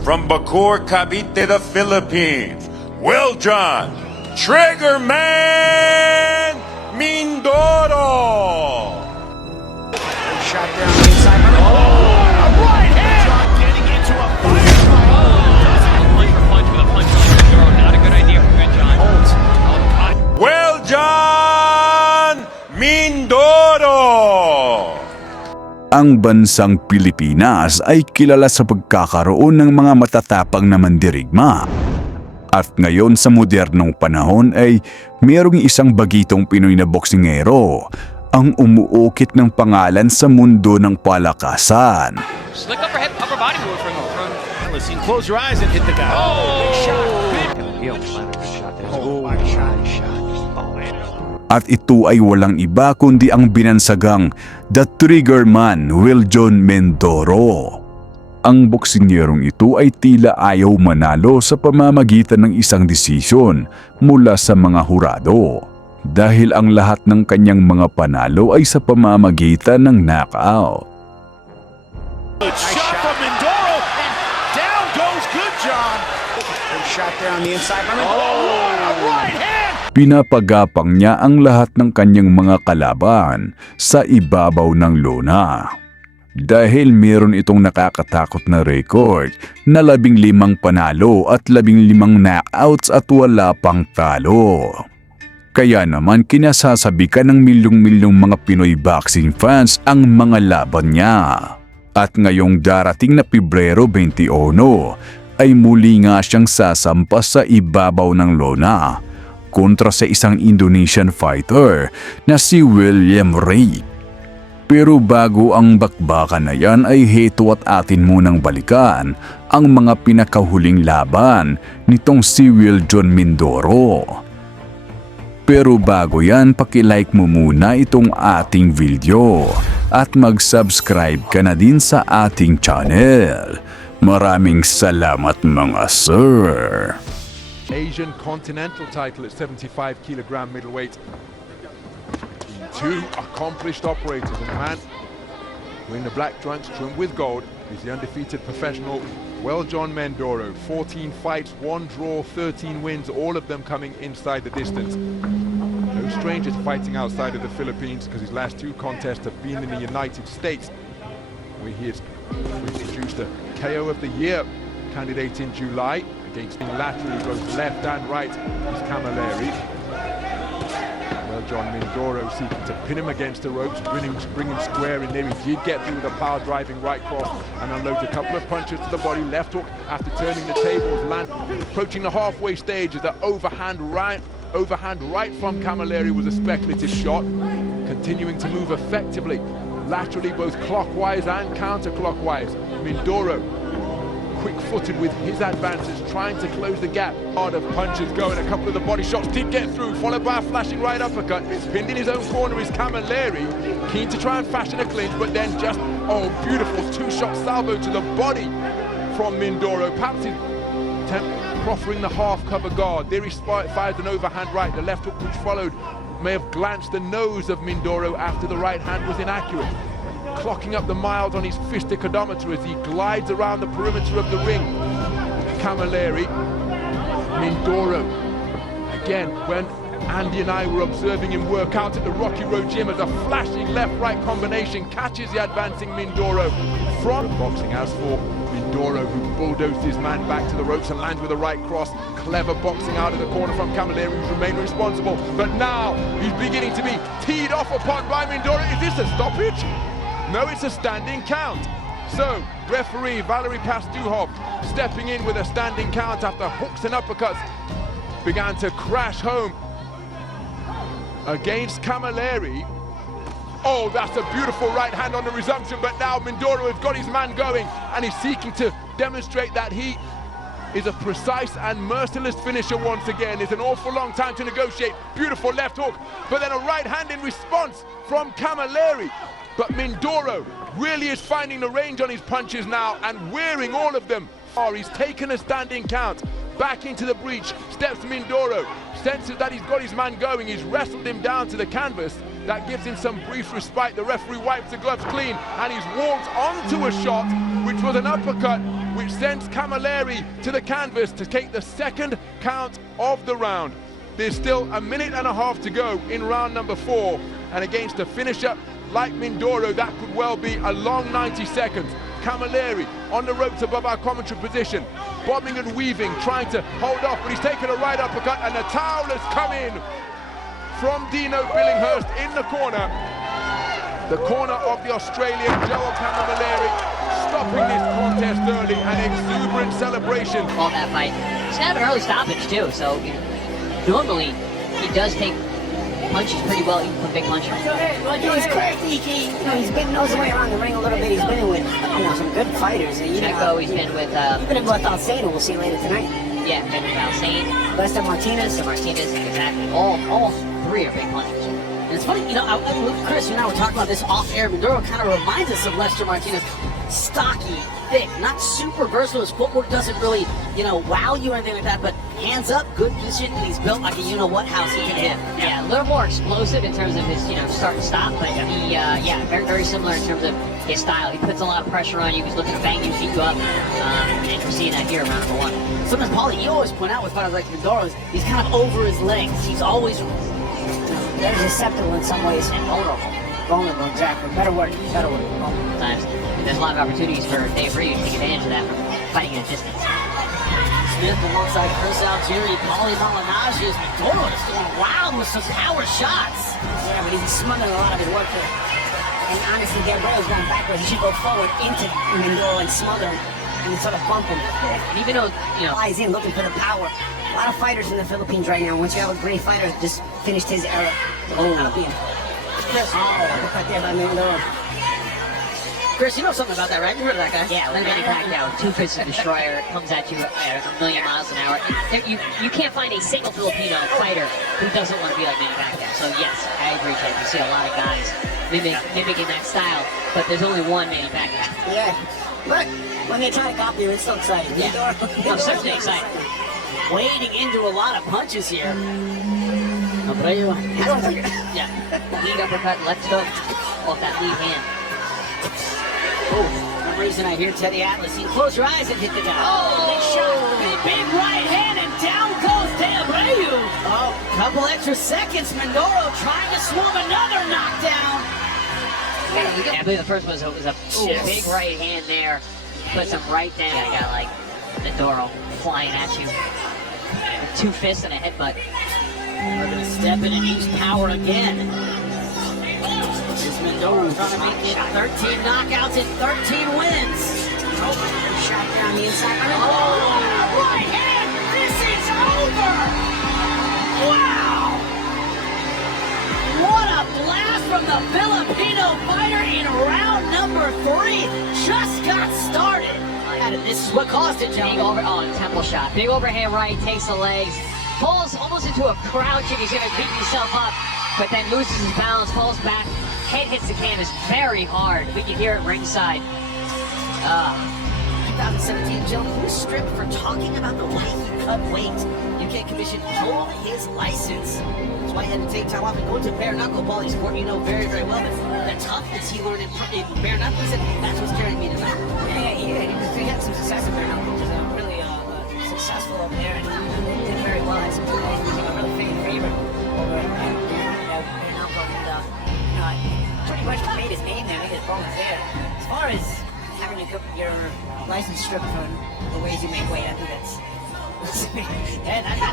from Bacoor, Cavite, the Philippines, Weljon Triggerman Mindoro. Shot there on the inside. Right hand! Getting into a punch for punch with a punch on Mindoro. Not a good idea for Weljon. Weljon Mindoro. Ang bansang Pilipinas ay kilala sa pagkakaroon ng mga matatapang na mandirigma. At ngayon sa modernong panahon ay mayroong isang bagitong Pinoy na boksingero ang umuukit ng pangalan sa mundo ng palakasan. Slick upper body move from Listen, close your eyes and hit the guy. Oh! At ito ay walang iba kundi ang binansagang The Triggerman Weljon Mindoro. Ang boksingerong ito ay tila ayaw manalo sa pamamagitan ng isang desisyon mula sa mga hurado. Dahil ang lahat ng kanyang mga panalo ay sa pamamagitan ng knockout. Good shot from Mindoro, and down goes Good John. Good shot there on the inside from Mindoro. Right hand! Pinapagapang niya ang lahat ng kanyang mga kalaban sa ibabaw ng lona. Dahil meron itong nakakatakot na record na 15 panalo at 15 knockouts at wala pang talo. Kaya naman kinasasabikan ng milyong-milyong mga Pinoy boxing fans ang mga laban niya. At ngayong darating na Pebrero 21 ay muli nga siyang sasampa sa ibabaw ng lona kontra sa isang Indonesian fighter na si William REYK. Pero bago ang bakbakan na yan ay heto at atin munang balikan ang mga pinakahuling laban nitong si Weljon Mindoro. Pero bago yan, paki-like mo muna itong ating video at mag-subscribe ka na din sa ating channel. Maraming salamat mga sir! Asian Continental title at 75 kilogram middleweight. Two accomplished operators, and the man wearing the black trunks trimmed with gold is the undefeated professional Weljon Mindoro. 14 fights, 1 draw, 13 wins, all of them coming inside the distance. No stranger to fighting outside of the Philippines because his last 2 contests have been in the United States, where he has produced a KO of the Year candidate in July against being laterally both left and right is Camilleri. Weljon Mindoro seeking to pin him against the ropes, bring him square in there. He did get through with a power-driving right cross and unloads a couple of punches to the body. Left hook after turning the tables, land approaching the halfway stage as the overhand right from Camilleri was a speculative shot. Continuing to move effectively, laterally both clockwise and counterclockwise. Mindoro quick-footed with his advances, trying to close the gap. Hard of punches going, a couple of the body shots did get through, followed by a flashing right uppercut. Pinned in his own corner is Camilleri, keen to try and fashion a clinch, but then just, oh, beautiful 2-shot salvo to the body from Mindoro. Perhaps his attempt proffering the half-cover guard. There he fired an overhand right, the left hook which followed may have glanced the nose of Mindoro after the right hand was inaccurate. Clocking up the miles on his fistic odometer as he glides around the perimeter of the ring. Camilleri, Mindoro. Again, when Andy and I were observing him work out at the Rocky Road Gym, as a flashing left-right combination catches the advancing Mindoro from boxing. As for Mindoro, who bulldozed his man back to the ropes and lands with a right cross. Clever boxing out of the corner from Camilleri, who's remained responsible. But now he's beginning to be teed off upon by Mindoro. Is this a stoppage? No, it's a standing count. So, referee Valery Pastuhov stepping in with a standing count after hooks and uppercuts began to crash home against Camilleri. Oh, that's a beautiful right hand on the resumption, but now Mindoro has got his man going and he's seeking to demonstrate that he is a precise and merciless finisher once again. It's an awful long time to negotiate. Beautiful left hook, but then a right hand in response from Camilleri. But Mindoro really is finding the range on his punches now and wearing all of them. He's taken a standing count, back into the breach, steps Mindoro, senses that he's got his man going, he's wrestled him down to the canvas. That gives him some brief respite. The referee wipes the gloves clean and he's walked onto a shot which was an uppercut, which sends Camilleri to the canvas to take the second count of the round. There's still a minute and a half to go in round number 4, and against a finisher like Mindoro, that could well be a long 90 seconds. Camilleri on the ropes above our commentary position, bobbing and weaving, trying to hold off, but he's taken a right uppercut, and the towel has come in from Dino Billinghurst in the corner. The corner of the Australian, Joel Camilleri, stopping this contest early, an exuberant celebration. All that fight. He's had an early stoppage too, so normally he does take punches pretty well, even from big punches. He's crazy. He's been knows the way around the ring a little bit. He's been with some good fighters. Checo, he's been with even in Alceno, we'll see later tonight. yeah, been with Alcine, Lester Martinez. exactly. All three are big punchers. And it's funny, Chris, you and I were talking about this off-air. Mindoro kind of reminds us of Lester Martinez. Stocky, thick, not super versatile. His footwork doesn't really, wow you or anything like that, but hands up, good position, and he's built like a you-know-what house he can hit. Yeah, a little more explosive in terms of his, start and stop, but he, very, very similar in terms of his style. He puts a lot of pressure on you. He's looking to bang you, beat you up, and we're seeing that here in round number 1. Sometimes, Paulie, you always point out with fighters like Mindoro, he's kind of over his legs. He's always very susceptible in some ways. And vulnerable. Vulnerable, exactly. Better word. Sometimes. And there's a lot of opportunities for Dave Reed to take advantage of that from fighting at a distance. Smith alongside Chris Altieri, Paulie Malignaggi, as Mindoro is going wild with some power shots. Yeah, but he's smothering a lot of his work here. And honestly, Gabriel's going backwards. He should go forward into Mindoro and smother him and sort of bump him. And even though, Flies in looking for the power. A lot of fighters in the Philippines right now. Once you have a great fighter, just finished his era. Right there by Mindoro. Chris, you know something about that, right? You heard of that guy? Yeah, Manny Pacquiao, two-fisted destroyer, comes at you at a million miles an hour. You can't find a single Filipino fighter who doesn't want to be like Manny Pacquiao. So yes, I agree, Jake. You see a lot of guys mimicking that style, but there's only one Manny Pacquiao. Yeah, but when they try to copy you, it's so exciting. Yeah, I'm certainly excited. Wading into a lot of punches here. Yeah, lead uppercut, left hook off that lead hand. Oh, for some reason I hear Teddy Atlas. You close your eyes and hit the down. Oh, big shot. Big right hand and down goes Abreu. Oh, couple extra seconds. Mindoro trying to swarm another knockdown. I believe the first was a big right hand there. Puts him right down. I got like Mindoro flying at you with 2 fists and a headbutt. We're going to step in and use power again. Mindoro trying to make it 13 knockouts and 13 wins. Shot down the inside. Oh, right hand! This is over! Wow! What a blast from the Filipino fighter in round number 3. Just got started. This is what caused it, John. Temple shot. Big overhand right, takes the legs, falls almost into a crouch and he's going to beat himself up, but then loses his balance, falls back. Head hits the canvas very hard. We can hear it ringside. 2017, gentlemen, he was stripped for talking about the way he cut weight. UK Commission pulled his license. That's why he had to take time off and go to bare knuckle ball. He's sport you know very, very well. But the toughness he learned in bare knuckle, he said, that's what's carrying me tonight. Yeah, he had some success in bare knuckle. He was really successful over there and did very well. He's a really favorite over at bare knuckle. Pretty much made his name there, made his bones there. As far as having your license stripped from the ways you make weight, I think that's...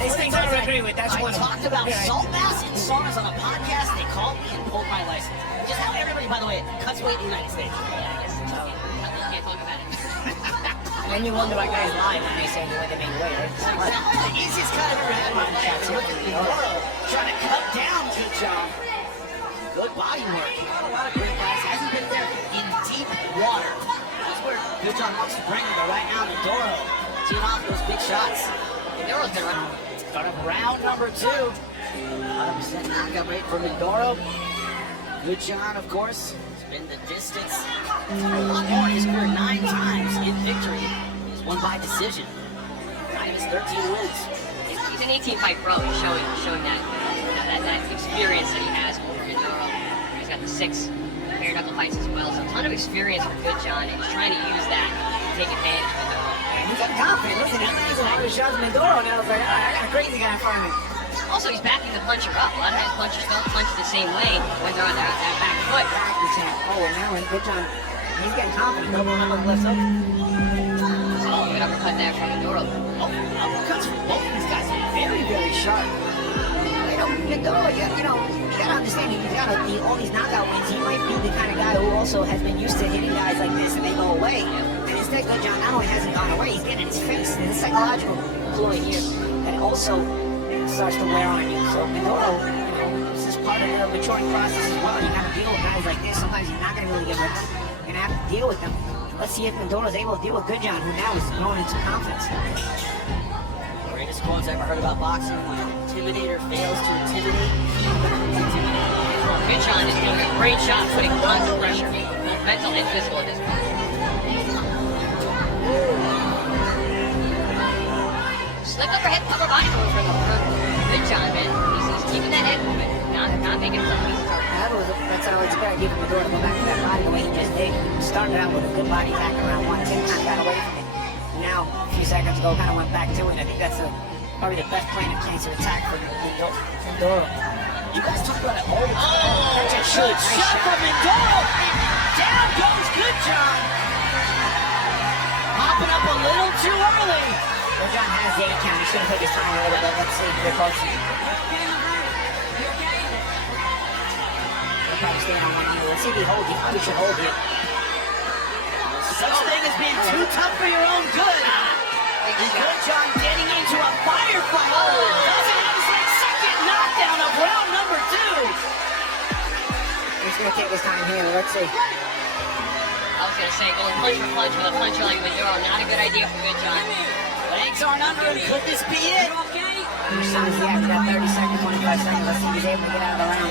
these things I agree with. That's one. I talked about salt baths in saunas on a podcast. They called me and pulled my license. Just how everybody, by the way, cuts weight in the United States. Yeah, I guess so. Can't talk about it. And then you wonder why guys lie when they say the way they make weight. Right? The easiest cut I've ever had in my life. Look at Mindoro trying to cut down Good John. Good body work. A lot of great guys. Hasn't been there in deep water. That's where Good John wants to bring him. But right now, Mindoro teeing off those big shots. Mindoro's been around. Start up round number 2. 100% knockout rate for Mindoro. Good John, of course, has been the distance. A lot more in his career, 9 times in victory. He's won by decision. 9 of his 13 wins. He's an 18-fight pro. He's showing that experience that he has over Mindoro. He's got the 6 bare knuckle fights as well. So a ton of experience for Good John, and he's trying to use that to take advantage of Mindoro. He's got confidence. Listen, he's a lot of shots Mindoro, and I was like, I got a crazy guy in front of me. Also, he's backing the puncher up. A lot of times punchers don't punch the same way when they're on that back foot. Oh, and now Good John, he's getting confident. Double number lifts up. Oh, good uppercut there from Mindoro. Oh, uppercuts from both of these guys are very, very sharp. Mindoro, you gotta understand, he's got all these knockout wins. He might be the kind of guy who also has been used to hitting guys like this and they go away. And instead, Good John not only hasn't gone away, he's getting in his face. There's a psychological ploy here that also starts to wear on you. So Mindoro, this is part of the maturing process as well. You gotta deal with guys like this. Sometimes you're not gonna really get rid of them. You're gonna have to deal with them. Let's see if Mindoro's able to deal with Good John, who now is growing into confidence. Greatest quotes I ever heard about boxing: when an intimidator fails to intimidate, he becomes intimidated. Good John is doing a great job putting tons of pressure, both mental and physical at this point. Slick overhead upper body move for Good John, man. He's keeping that head movement, not making something easy target. That's how it's got to give Mindoro to go back to that body the way he just did. He started out with a good body back around 110, kind of got away from it. Now, a few seconds ago, kind of went back to it. I think that's probably the best plan in case of attack for Mindoro. You guys talk about it all the time. Good shot from Mindoro, and down goes Good John. Hopping up a little too early. Well, John has the 8 count. He's going to take his time a little bit. Let's see if they're close. He'll probably stay on one knee. Let's see if he holds. He probably should hold here. Such thing as being too tough for your own good. Good John getting into a firefight. Doesn't have his second knockdown of round number 2. He's going to take his time here. Let's see. I was going to say, going punch for punch with a puncher like Mindoro, not a good idea for Good John. Legs aren't under him. Could this be it? How much time does he have? He's got 30 seconds, 25 seconds. Let's see if he's able to get out of the round.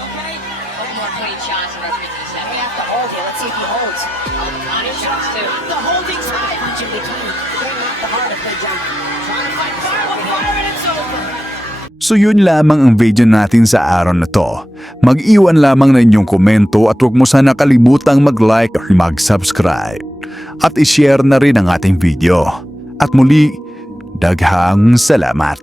Couple more clean shots and we're 50 to We 7. have to hold here. Let's see if he holds. Body shots too. The holding tight. Punch in between. Getting off the heart of Good John. Trying to fight fire with fire, and it's over. So yun lamang ang video natin sa araw na to. Mag-iwan lamang na inyong komento at huwag mo sana kalimutang mag-like or mag-subscribe. At i-share na rin ang ating video. At muli, daghang salamat.